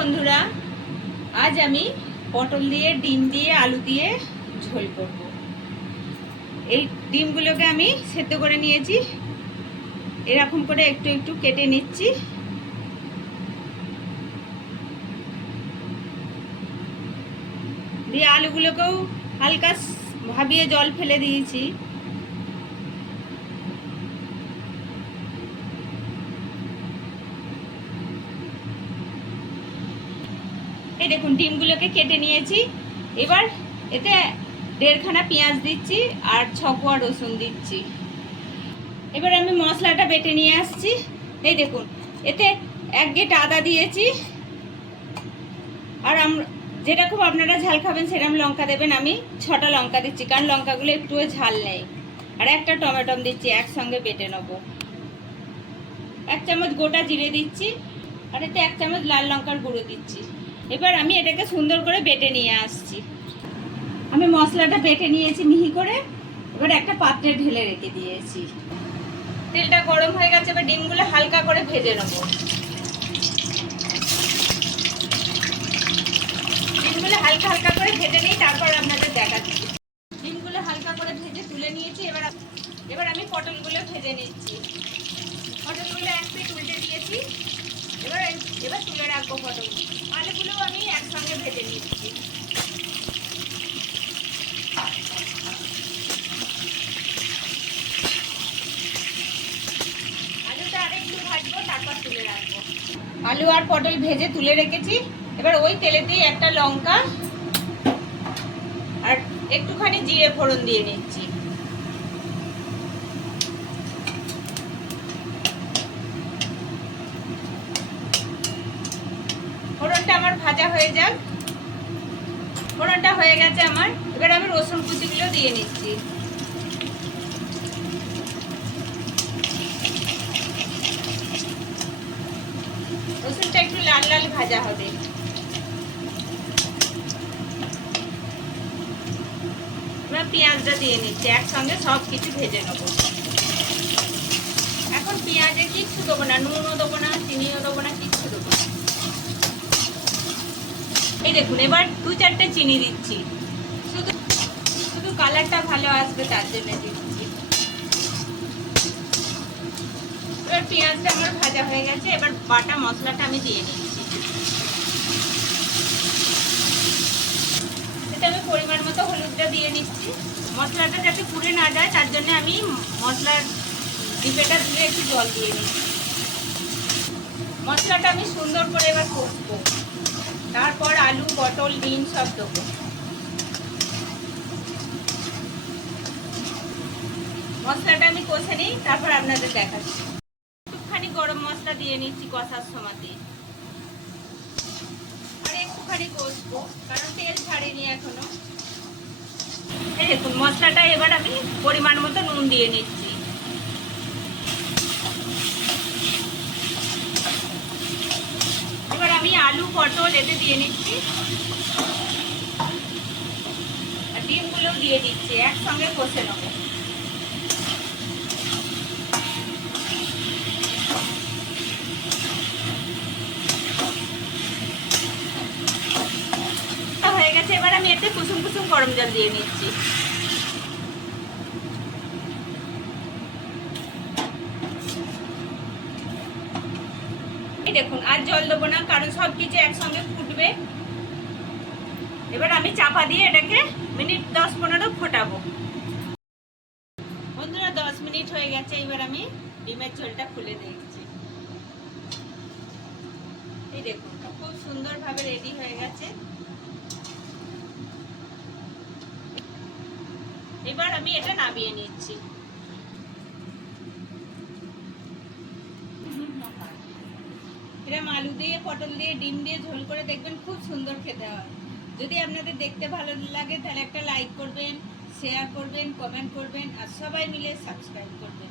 বন্ধুরা, আজ আমি পটল দিয়ে, ডিম দিয়ে, আলু দিয়ে ঝোল করব। এই ডিমগুলোকে আমি সেদ্ধ করে নিয়েছি। এরকম করে একটু একটু কেটে নিচ্ছি। দিয়ে আলুগুলোকেও হালকা ভাবিয়ে জল ফেলে দিয়েছি। দেখুন, ডিমগুলোকে কেটে নিয়েছি। এবার এতে দেড়খানা পেঁয়াজ দিচ্ছি আর ছ কোয়া রসুন দিচ্ছি। এবার আমি মশলাটা বেটে নিয়ে আসছি। এই দেখুন, এতে এক গেট আদা দিয়েছি। আর আমরা যেরকম আপনারা ঝাল খাবেন সেরকম লঙ্কা দেবেন। আমি ছটা লঙ্কা দিচ্ছি, কারণ লঙ্কাগুলো একটুও ঝাল নেই। আর একটা টমেটম দিচ্ছি, একসঙ্গে বেটে নেব। এক চামচ গোটা জিরে দিচ্ছি। আর এতে এক চামচ লাল লঙ্কার গুঁড়ো দিচ্ছি। এবার আমি এটাকে সুন্দর করে বেটে নিয়ে আসছি। আমি মশলাটা বেটে নিয়েছি মিহি করে, এবার একটা পাত্রে ঢেলে রেখে দিয়েছি। তেলটা গরম হয়ে গেছে, এবার ডিমগুলো হালকা করে ভেজে নেব। ডিমগুলো হালকা হালকা করে ভেজে নিই তারপর আপনাদের দেখাচ্ছি। ডিমগুলো হালকা করে ভেজে তুলে নিয়েছি, এবার এবার আমি পটলগুলো ভেজে নিচ্ছি। পটলগুলো এক পিট উল্টে দিয়েছি। এবার এবার তুলে রাখব পটল। আলুগুলো আমি একসঙ্গে ভেজে নিচ্ছি। আলুটা আরেকটু ভাজবো, তারপর তুলে রাখব। আলু আর পটল ভেজে তুলে রেখেছি। এবার ওই তেলে তেলেতেই একটা লঙ্কা আর একটুখানি জিরে ফোড়ন দিয়ে নিচ্ছি ফোড়নটা আমার ভাজা হয়ে যাক। ফোড়নটা হয়ে গেছে আমার। এবার আমি রসুন কুচিগুলো দিয়ে নিচ্ছি। রসুনটা একটু লাল লাল ভাজা হবে। এবার পেঁয়াজটা দিয়ে নিচ্ছি। একসঙ্গে সব কিছু ভেজে নেব। এখন পেঁয়াজে কিচ্ছু দেবো না, নুনও দেবো না, চিনিও দেবো না কিচ্ছু দেবো না এই দেখুন, এবার দু চারটে চিনি দিচ্ছি। শুধু শুধু কালারটা ভালো আসবে তার জন্য দিচ্ছি। এবার পেঁয়াজটা আমার ভাজা হয়ে গেছে, এবার বাটা মশলাটা আমি দিয়ে নিচ্ছি এতে আমি পরিমাণ মতো হলুদটা দিয়ে নিচ্ছি। মশলাটা যাতে পুড়ে না যায়, তার জন্য আমি মশলার ডিপেটা ধুয়ে একটু জল দিয়ে নিচ্ছি। মশলাটা আমি সুন্দর করে এবার কষবো। তারপর আলু, পটল, ডিম সব দেবো। মশলাটা আমি কষে নিই, তারপর আপনাদের দেখাচ্ছি। একটুখানি গরম মশলা দিয়ে নিচ্ছি কষার সময়তে। আর একটুখানি কষবো, কারণ তেল ছাড়েনি এখনও। দেখুন, মশলাটা এবার আমি পরিমাণ মতো নুন দিয়ে নিচ্ছি এবার আমি আলু, পটল এতে দিয়ে নিচ্ছি। আর ডিমগুলো দিয়ে দিচ্ছি, একসঙ্গে কষে নেব। হয়ে গেছে, এবার আমি এতে কুসুম কুসুম গরম জল দিয়ে নিচ্ছি। দেখুন, আর জল দেবো না, কারণ সব কিছু একসঙ্গে ফুটবে। এবার আমি চাপা দিয়ে এটাকে মিনিট দশ পনেরো ফোটাবো। বন্ধুরা, দশ মিনিট হয়ে গেছে, এবার আমি ডিমের ঝোলটা খুলে দেখছি। এই দেখুন, খুব সুন্দরভাবে রেডি হয়ে গেছে। এবার আমি এটা নামিয়ে নিচ্ছি। এরকম আলু দিয়ে, পটল দিয়ে, ডিম দিয়ে ঝোল করে দেখবেন খুব সুন্দর খেতে হয়। যদি আপনাদের দেখতে ভালো লাগে তাহলে একটা লাইক করবেন শেয়ার করবেন কমেন্ট করবেন, আর সবাই মিলে সাবস্ক্রাইব করবেন।